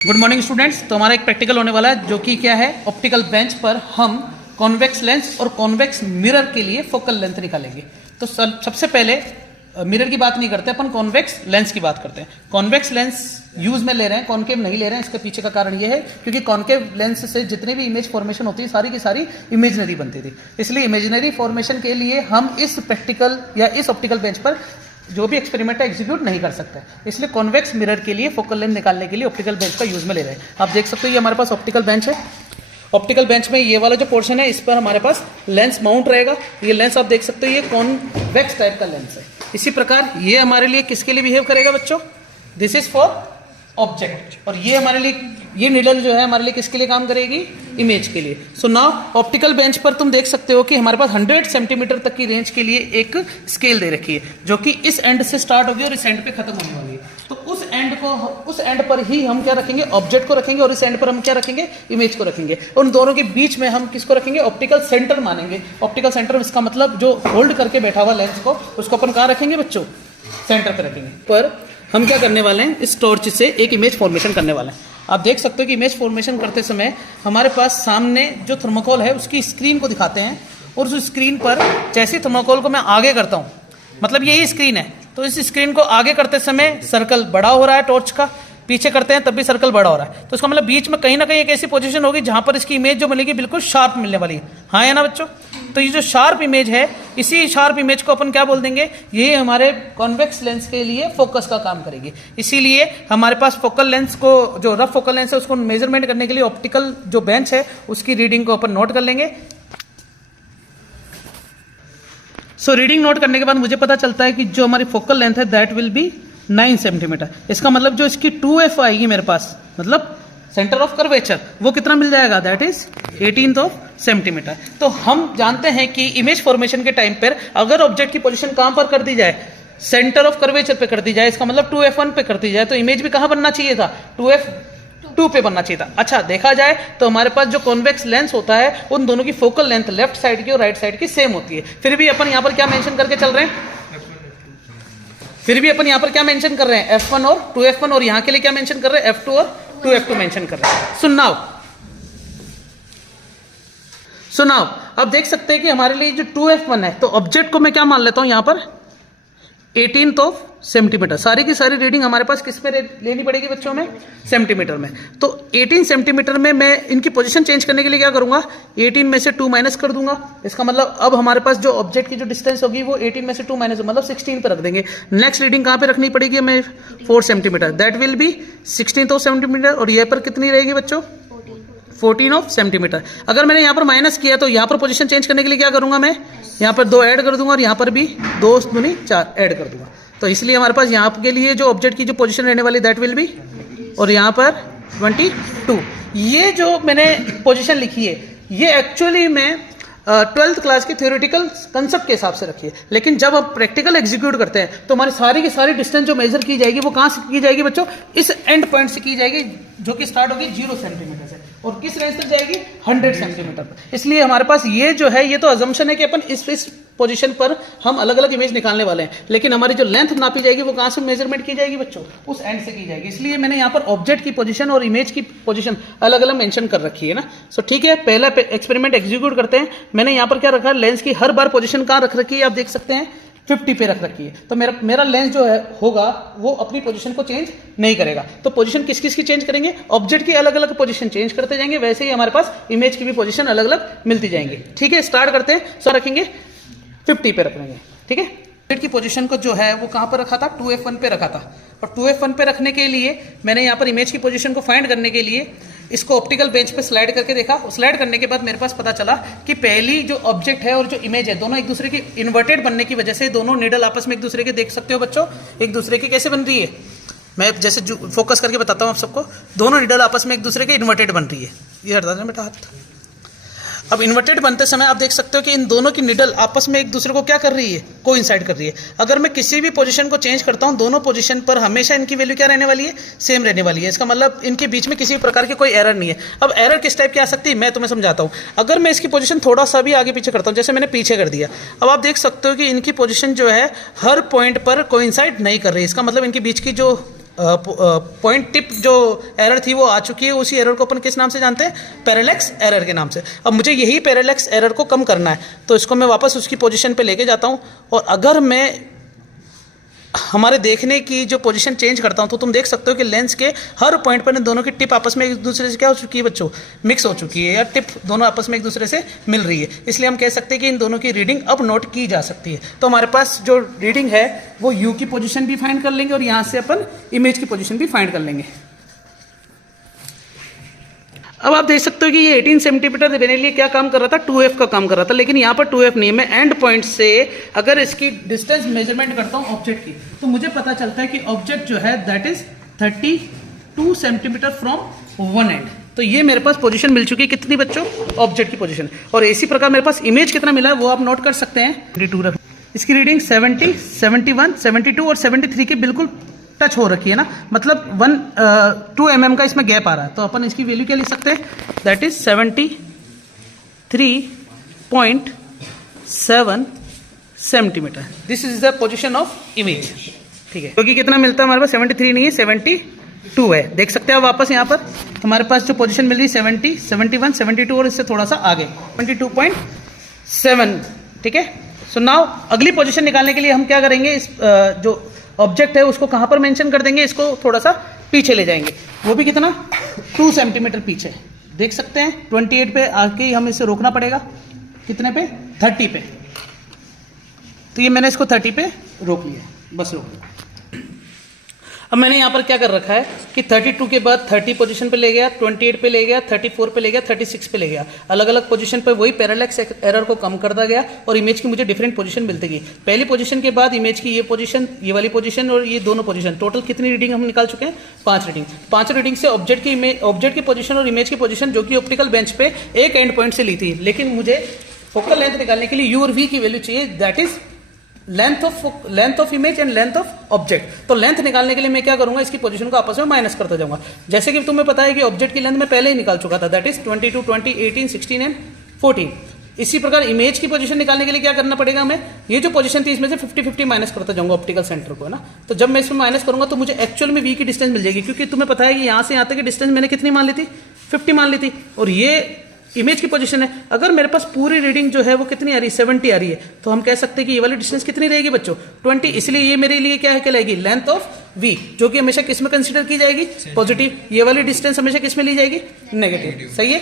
Good morning students. तो हमारा एक प्रैक्टिकल होने वाला है जो कि क्या है, ऑप्टिकल बेंच पर हम कॉन्वेक्स लेंस और कॉन्वेक्स मिरर के लिए फोकल लेंथ निकालेंगे। तो सबसे पहले मिरर की बात नहीं करते, अपन कॉन्वेक्स लेंस की बात करते हैं। कॉन्वेक्स लेंस यूज में ले रहे हैं, कॉन्केव नहीं ले रहे हैं। इसके पीछे का कारण ये है क्योंकि कॉन्केव लेंस से जितनी भी इमेज फॉर्मेशन होती है सारी की सारी इमेजनरी बनती थी। इसलिए इमेजनरी फॉर्मेशन के लिए हम इस प्रैक्टिकल या इस ऑप्टिकल बेंच पर जो भी एक्सपेरिमेंट है एग्जीक्यूट नहीं कर सकते। इसलिए कॉन्वेक्स मिरर के लिए फोकल लेंथ निकालने के लिए ऑप्टिकल बेंच का यूज में ले रहे हैं। आप देख सकते हो ये हमारे पास ऑप्टिकल बेंच है। ऑप्टिकल बेंच में ये वाला जो पोर्शन है इस पर हमारे पास लेंस माउंट रहेगा। ये लेंस आप देख सकते हो ये कॉन्वेक्स टाइप का लेंस है। इसी प्रकार ये हमारे लिए किसके लिए बिहेव करेगा बच्चों, दिस इज फॉर ऑब्जेक्ट। और ये हमारे लिए ये निडल जो है हमारे लिए किसके लिए काम करेगी, इमेज के लिए। सो नाउ ऑप्टिकल बेंच पर तुम देख सकते हो कि हमारे पास 100 सेंटीमीटर तक की रेंज के लिए एक स्केल दे रखी है जो कि इस एंड से स्टार्ट होगी और इस एंड पे खत्म होने वाली है। तो उस एंड पर ही हम क्या रखेंगे, ऑब्जेक्ट को रखेंगे, और इस एंड पर हम क्या रखेंगे, इमेज को रखेंगे। उन दोनों के बीच में हम किसको रखेंगे, ऑप्टिकल सेंटर मानेंगे। ऑप्टिकल सेंटर इसका मतलब जो होल्ड करके बैठा हुआ लेंस को, उसको अपन कहाँ रखेंगे बच्चों, सेंटर पर रखेंगे। पर हम क्या करने वाले हैं, इस टॉर्च से एक इमेज फॉर्मेशन करने वाले हैं। आप देख सकते हो कि इमेज फॉर्मेशन करते समय हमारे पास सामने जो थर्मोकोल है उसकी स्क्रीन को दिखाते हैं, और उस स्क्रीन पर जैसे थर्मोकोल को मैं आगे करता हूँ, मतलब यही स्क्रीन है, तो इस स्क्रीन को आगे करते समय सर्कल बड़ा हो रहा है टॉर्च का, पीछे करते हैं तब भी सर्कल बड़ा हो रहा है। तो इसका मतलब बीच में कहीं ना कहीं एक ऐसी पोजीशन होगी जहां पर इसकी इमेज जो मिलेगी बिल्कुल शार्प मिलने वाली है। हाँ है ना बच्चों। तो ये जो शार्प इमेज है, इसी शार्प इमेज को अपन क्या बोल देंगे, ये हमारे कॉन्वेक्स लेंस के लिए फोकस का काम करेगी। इसीलिए हमारे पास फोकल लेंस को, जो रफ फोकल लेंस है उसको मेजरमेंट करने के लिए ऑप्टिकल जो बेंच है उसकी रीडिंग को अपन नोट कर लेंगे। सो रीडिंग नोट करने के बाद मुझे पता चलता है कि जो हमारी फोकल लेंथ है दैट विल बी 9 सेंटीमीटर। इसका मतलब जो इसकी 2f आएगी मेरे पास, मतलब सेंटर ऑफ कर्वेचर, वो कितना मिल जाएगा, दैट इज 18 सेंटीमीटर। तो हम जानते हैं कि इमेज फॉर्मेशन के टाइम पर अगर ऑब्जेक्ट की पोजीशन कहां पर कर दी जाए, सेंटर ऑफ कर्वेचर पे कर दी जाए, इसका मतलब 2f1 पे कर दी जाए, तो इमेज भी कहां बनना चाहिए था, 2f2 पे बनना चाहिए था। अच्छा देखा जाए तो हमारे पास जो कॉन्वेक्स लेंस होता है उन दोनों की फोकल लेंथ लेफ्ट साइड की और राइट साइड की सेम होती है। फिर भी अपन यहां पर क्या मेंशन करके चल रहे हैं, क्या मेंशन कर रहे हैं, f1 और 2f1, और यहां के लिए क्या मेंशन कर रहे हैं, f2 और 2f2 मेंशन कर रहे हैं। सो नाउ अब देख सकते हैं कि हमारे लिए जो 2f1 है, तो ऑब्जेक्ट को मैं क्या मान लेता हूं यहां पर 18 सेंटीमीटर। सारी की सारी रीडिंग हमारे पास किस में लेनी पड़ेगी बच्चों में, सेंटीमीटर में। तो 18 सेंटीमीटर में मैं इनकी पोजीशन चेंज करने के लिए क्या करूंगा, 18 में से 2 माइनस कर दूंगा। इसका मतलब अब हमारे पास जो ऑब्जेक्ट की जो डिस्टेंस होगी वो 18 में से 2 माइनस, मतलब 16 पे रख देंगे। नेक्स्ट रीडिंग कहां पे रखनी पड़ेगी हमें, 4 centimetre, that will be 16 centimetre. और ये पर कितनी रहेगी बच्चों, 14 सेंटीमीटर। अगर मैंने यहाँ पर माइनस किया तो यहाँ पर पोजीशन चेंज करने के लिए क्या करूंगा, मैं यहाँ पर 2 ऐड कर दूंगा और यहाँ पर भी 2 दूनी 4 ऐड कर दूंगा। तो इसलिए हमारे पास यहाँ के लिए जो ऑब्जेक्ट की जो पोजीशन रहने वाली दैट विल बी, और यहाँ पर 22। ये जो मैंने पोजीशन लिखी है ये एक्चुअली में 12th क्लास की थ्योरेटिकल कंसेप्ट के हिसाब से रखी है, लेकिन जब हम प्रैक्टिकल एग्जीक्यूट करते हैं तो हमारी सारी की सारी डिस्टेंस जो मेजर की जाएगी वो कहाँ से की जाएगी बच्चों, इस एंड पॉइंट से की जाएगी जो कि स्टार्ट होगी 0 सेंटीमीटर से, और किस रेंज तक जाएगी, 100 सेंटीमीटर पर। इसलिए हमारे पास ये जो है, ये तो अजम्पशन है कि अपन इस पोजीशन पर हम अलग अलग इमेज निकालने वाले हैं, लेकिन हमारी जो लेंथ नापी जाएगी वो कहाँ से मेजरमेंट की जाएगी बच्चों, उस एंड से की जाएगी। इसलिए मैंने यहाँ पर ऑब्जेक्ट की पोजीशन और इमेज की पोजीशन अलग अलग मेंशन कर रखी है ना। सो ठीक है, पहला एक्सपेरिमेंट एग्जीक्यूट करते हैं। मैंने यहाँ पर क्या रखा है, लेंस की हर बार पोजीशन कहाँ रख रखी है, आप देख सकते हैं 50 पे रख रखी है। तो मेरा लेंस जो है होगा वो अपनी पोजीशन को चेंज नहीं करेगा। तो पोजीशन किस किस की चेंज करेंगे, ऑब्जेक्ट की अलग अलग पोजीशन चेंज करते जाएंगे, वैसे ही हमारे पास इमेज की भी पोजीशन अलग अलग मिलती जाएंगी। ठीक है, स्टार्ट करते हैं। सो रखेंगे 50 पे रखेंगे। ठीक है, ऑब्जेक्ट की पोजीशन को जो है वो कहां पर रखा था, 2f1 पे रखा था। और 2f1 पे रखने के लिए मैंने यहाँ पर इमेज की पोजीशन को फाइंड करने के लिए इसको ऑप्टिकल बेंच पे स्लाइड करके देखा। स्लाइड करने के बाद मेरे पास पता चला कि पहली जो ऑब्जेक्ट है और जो इमेज है दोनों एक दूसरे की इन्वर्टेड बनने की वजह से दोनों निडल आपस में एक दूसरे के, देख सकते हो बच्चों, एक दूसरे की कैसे बन रही है, मैं जैसे फोकस करके बताता हूँ आप सबको, दोनों निडल आपस में एक दूसरे के इन्वर्टेड बन रही है। ये हटा देना बेटा हाथ। अब इन्वर्टेड बनते समय आप देख सकते हो कि इन दोनों की निडल आपस में एक दूसरे को क्या कर रही है, कोइंसाइड कर रही है। अगर मैं किसी भी पोजीशन को चेंज करता हूं, दोनों पोजीशन पर हमेशा इनकी वैल्यू क्या रहने वाली है, सेम रहने वाली है। इसका मतलब इनके बीच में किसी भी प्रकार की कोई एरर नहीं है। अब एरर किस टाइप की आ सकती है मैं तुम्हें समझाता हूं। अगर मैं इसकी पोजीशन थोड़ा सा भी आगे पीछे करता हूं, जैसे मैंने पीछे कर दिया, अब आप देख सकते हो कि इनकी पोजीशन जो है हर पॉइंट पर कोइंसाइड नहीं कर रही है। इसका मतलब इनके बीच की जो पॉइंट टिप जो एरर थी वो आ चुकी है। उसी एरर को अपन किस नाम से जानते हैं? पैरेलैक्स एरर के नाम से। अब मुझे यही पैरेलैक्स एरर को कम करना है, तो इसको मैं वापस उसकी पोजीशन पे लेके जाता हूँ। और अगर मैं हमारे देखने की जो पोजीशन चेंज करता हूँ, तो तुम देख सकते हो कि लेंस के हर पॉइंट पर इन दोनों की टिप आपस में एक दूसरे से क्या हो चुकी है बच्चों? मिक्स हो चुकी है, या टिप दोनों आपस में एक दूसरे से मिल रही है। इसलिए हम कह सकते हैं कि इन दोनों की रीडिंग अब नोट की जा सकती है। तो हमारे पास जो रीडिंग है वो यू की पोजीशन भी फाइंड कर लेंगे और यहाँ से अपन इमेज की पोजीशन भी फाइंड कर लेंगे। अब आप देख सकते हो कि ये 18 सेंटीमीटर मेरे लिए क्या काम कर रहा था? 2f का काम कर रहा था, लेकिन यहाँ पर 2f नहीं है। मैं एंड पॉइंट से अगर इसकी डिस्टेंस मेजरमेंट करता हूँ ऑब्जेक्ट की, तो मुझे पता चलता है कि ऑब्जेक्ट जो है that is 32 centimetre from one and. तो ये मेरे पास पोजीशन मिल चुकी है कितनी बच्चों? ऑब्जेक्ट की पोजीशन। और इसी प्रकार मेरे पास इमेज कितना मिला है वो आप नोट कर सकते हैं। 22 इसकी रीडिंग 70, 71, 72 और 73 के बिल्कुल टच हो रखी है ना, मतलब 2 mm का इसमें गैप आ रहा है। तो अपन इसकी वैल्यू क्या लिख सकते हैं? That is 73.7 centimetre. This is the position of image. ठीक है, क्योंकि कितना मिलता है हमारे पास? 73 नहीं है, 72 है। देख सकते हैं वापस यहाँ पर हमारे पास जो पोजीशन मिल रही है 70, 71, 72 और इससे थोड़ा सा आगे 22.7। ठीक है, सो नाउ अगली पोजीशन निकालने के लिए हम क्या करेंगे? इस जो ऑब्जेक्ट है उसको कहाँ पर मेंशन कर देंगे? इसको थोड़ा सा पीछे ले जाएंगे, वो भी कितना? 2 सेंटीमीटर पीछे। देख सकते हैं 28 पे आके ही हम इसे रोकना पड़ेगा। कितने पे? 30 पे। तो ये मैंने इसको 30 पे रोक लिया, बस रोक लिया। अब मैंने यहाँ पर क्या कर रखा है कि 32 के बाद 30 पोजीशन पे ले गया, 28 पे ले गया, 34 पे ले गया, 36 पे ले गया। अलग अलग पोजीशन पे वही पैरेलैक्स एरर को कम करता गया और इमेज की मुझे डिफरेंट पोजीशन मिलती गई। पहली पोजीशन के बाद इमेज की ये पोजीशन, ये वाली पोजीशन और ये दोनों पोजीशन, टोटल कितनी रीडिंग हम निकाल चुके हैं? 5 रीडिंग। 5 रीडिंग से ऑब्जेक्ट की पोजीशन और इमेज की पोजीशन जो कि ऑप्टिकल बेंच पे एक एंड पॉइंट से ली थी, लेकिन मुझे फोकल लेंथ निकालने के लिए यू और वी की वैल्यू चाहिए, that is length of image and length of object. तो लेंथ निकालने के लिए मैं क्या करूंगा? इसकी पोजीशन को आपस में माइनस करता जाऊंगा। जैसे कि तुम्हें पता है कि ऑब्जेक्ट की लेंथ मैं पहले ही निकाल चुका था, दैट इज 22, 20, 18, 16 एंड 14। इसी प्रकार इमेज की पोजीशन निकालने के लिए क्या करना पड़ेगा? हमें ये जो पोजीशन थी इसमें से 50-50 माइनस करता जाऊंगा ऑप्टिकल सेंटर को, है ना। तो जब मैं इसमें माइनस करूंगा तो मुझे एक्चुअल में वी की डिस्टेंस मिल जाएगी, क्योंकि तुम्हें पता है कि यहां से यहां तक की डिस्टेंस मैंने कितनी मान ली थी? 50 मान ली थी। और ये इमेज की पोजीशन है। अगर मेरे पास पूरी रीडिंग जो है वो कितनी आ रही है? 70 आ रही है। तो हम कह सकते हैं कि ये वाली डिस्टेंस कितनी रहेगी बच्चों? 20। इसलिए ये मेरे लिए क्या है कहलाएगी? लेंथ ऑफ वी, जो कि हमेशा किस में कंसीडर की जाएगी? पॉजिटिव। ये वाली डिस्टेंस हमेशा किस में ली जाएगी? नेगेटिव। सही है।